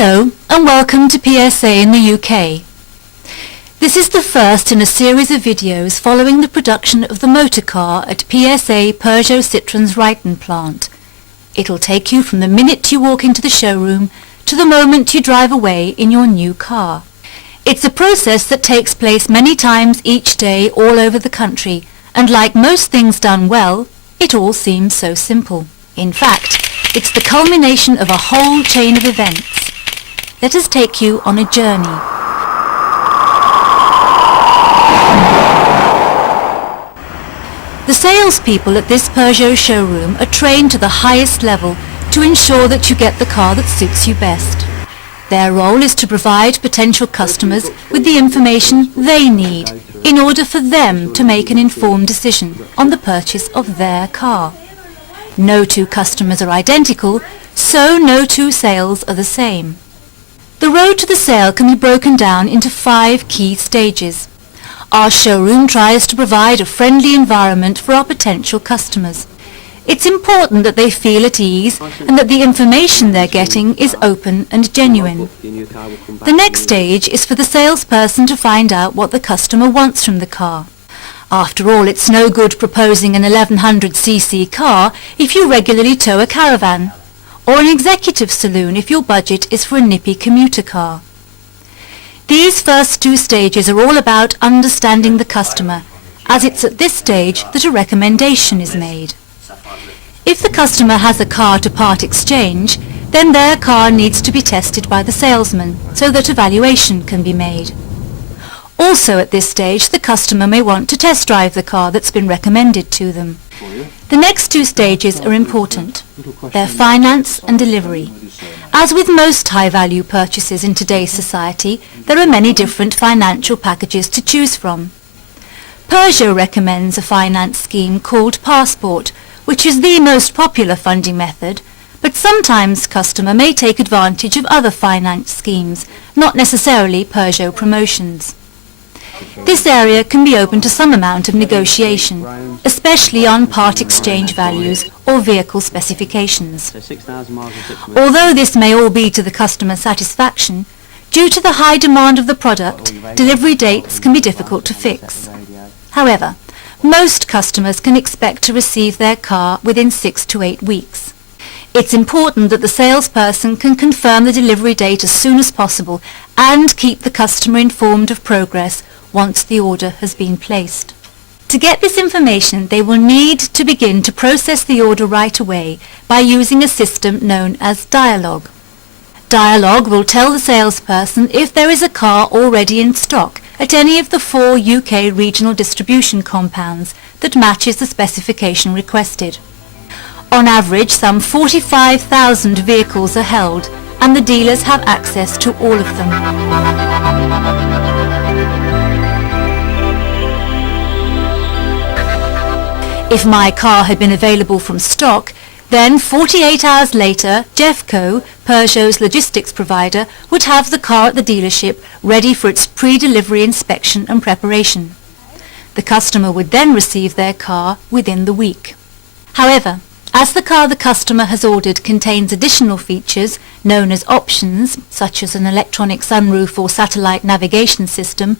Hello and welcome to PSA in the UK. This is the first in a series of videos following the production of the motor car at PSA Peugeot Citroën's Ryton plant. It'll take you from the minute you walk into the showroom to the moment you drive away in your new car. It's a process that takes place many times each day all over the country, and like most things done well, it all seems so simple. In fact, it's the culmination of a whole chain of events. Let us take you on a journey. The salespeople at this Peugeot showroom are trained to the highest level to ensure that you get the car that suits you best. Their role is to provide potential customers with the information they need in order for them to make an informed decision on the purchase of their car. No two customers are identical, so no two sales are the same. The road to the sale can be broken down into 5 key stages. Our showroom tries to provide a friendly environment for our potential customers. It's important that they feel at ease and that the information they're getting is open and genuine. The next stage is for the salesperson to find out what the customer wants from the car. After all, it's no good proposing an 1100cc car if you regularly tow a caravan, or an executive saloon if your budget is for a nippy commuter car. These first 2 stages are all about understanding the customer, as it's at this stage that a recommendation is made. If the customer has a car to part exchange, then their car needs to be tested by the salesman so that a valuation can be made. Also at this stage, the customer may want to test drive the car that's been recommended to them. The next 2 stages are important. They're finance and delivery. As with most high-value purchases in today's society, there are many different financial packages to choose from. Peugeot recommends a finance scheme called Passport, which is the most popular funding method, but sometimes customer may take advantage of other finance schemes, not necessarily Peugeot promotions. This area can be open to some amount of negotiation, especially on part exchange values or vehicle specifications. Although this may all be to the customer's satisfaction, due to the high demand of the product, delivery dates can be difficult to fix. However, most customers can expect to receive their car within 6 to 8 weeks. It's important that the salesperson can confirm the delivery date as soon as possible and keep the customer informed of progress once the order has been placed. To get this information, they will need to begin to process the order right away by using a system known as Dialogue. Dialogue will tell the salesperson if there is a car already in stock at any of the 4 UK regional distribution compounds that matches the specification requested. On average, some 45,000 vehicles are held, and the dealers have access to all of them. If my car had been available from stock, then 48 hours later, Jeffco, Peugeot's logistics provider, would have the car at the dealership ready for its pre-delivery inspection and preparation. The customer would then receive their car within the week. However, as the car the customer has ordered contains additional features known as options, such as an electronic sunroof or satellite navigation system,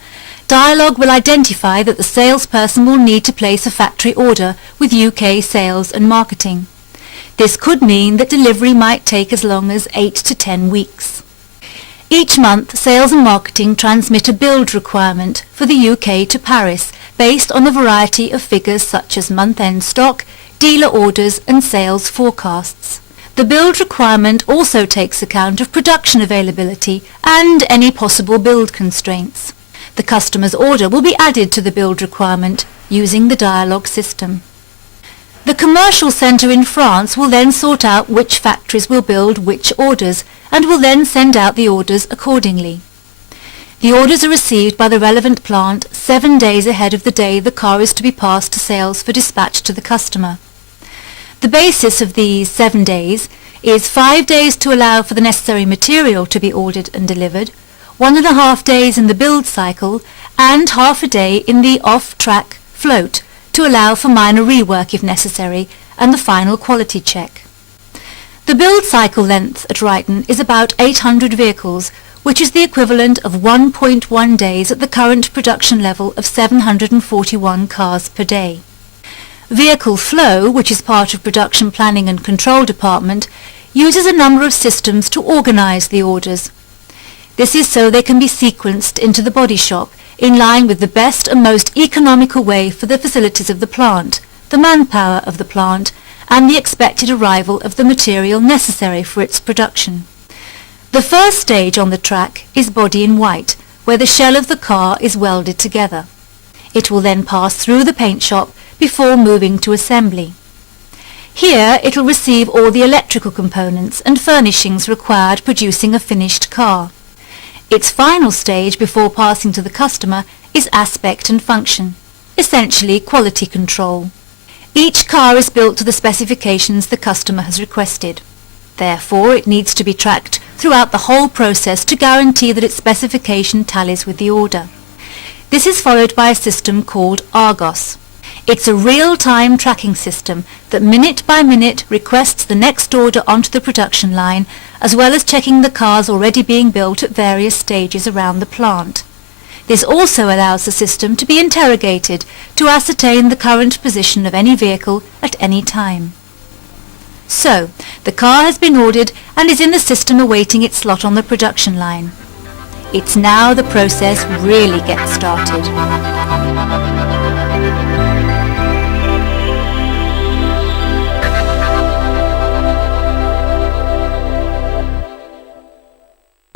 Dialogue will identify that the salesperson will need to place a factory order with UK sales and marketing. This could mean that delivery might take as long as 8 to 10 weeks. Each month, sales and marketing transmit a build requirement for the UK to Paris based on a variety of figures such as month-end stock, dealer orders and sales forecasts. The build requirement also takes account of production availability and any possible build constraints. The customer's order will be added to the build requirement using the Dialogue system. The commercial centre in France will then sort out which factories will build which orders and will then send out the orders accordingly. The orders are received by the relevant plant 7 days ahead of the day the car is to be passed to sales for dispatch to the customer. The basis of these 7 days is 5 days to allow for the necessary material to be ordered and delivered, 1.5 days in the build cycle, and half a day in the off-track float to allow for minor rework if necessary and the final quality check. The build cycle length at Ryton is about 800 vehicles, which is the equivalent of 1.1 days at the current production level of 741 cars per day. Vehicle flow, which is part of production planning and control department, uses a number of systems to organise the orders. This is so they can be sequenced into the body shop in line with the best and most economical way for the facilities of the plant, the manpower of the plant, and the expected arrival of the material necessary for its production. The first stage on the track is body in white, where the shell of the car is welded together. It will then pass through the paint shop before moving to assembly. Here it will receive all the electrical components and furnishings required producing a finished car. Its final stage before passing to the customer is aspect and function, essentially quality control. Each car is built to the specifications the customer has requested. Therefore, it needs to be tracked throughout the whole process to guarantee that its specification tallies with the order. This is followed by a system called Argos. It's a real-time tracking system that minute by minute requests the next order onto the production line, as well as checking the cars already being built at various stages around the plant. This also allows the system to be interrogated to ascertain the current position of any vehicle at any time. So, the car has been ordered and is in the system awaiting its slot on the production line. It's now the process really gets started.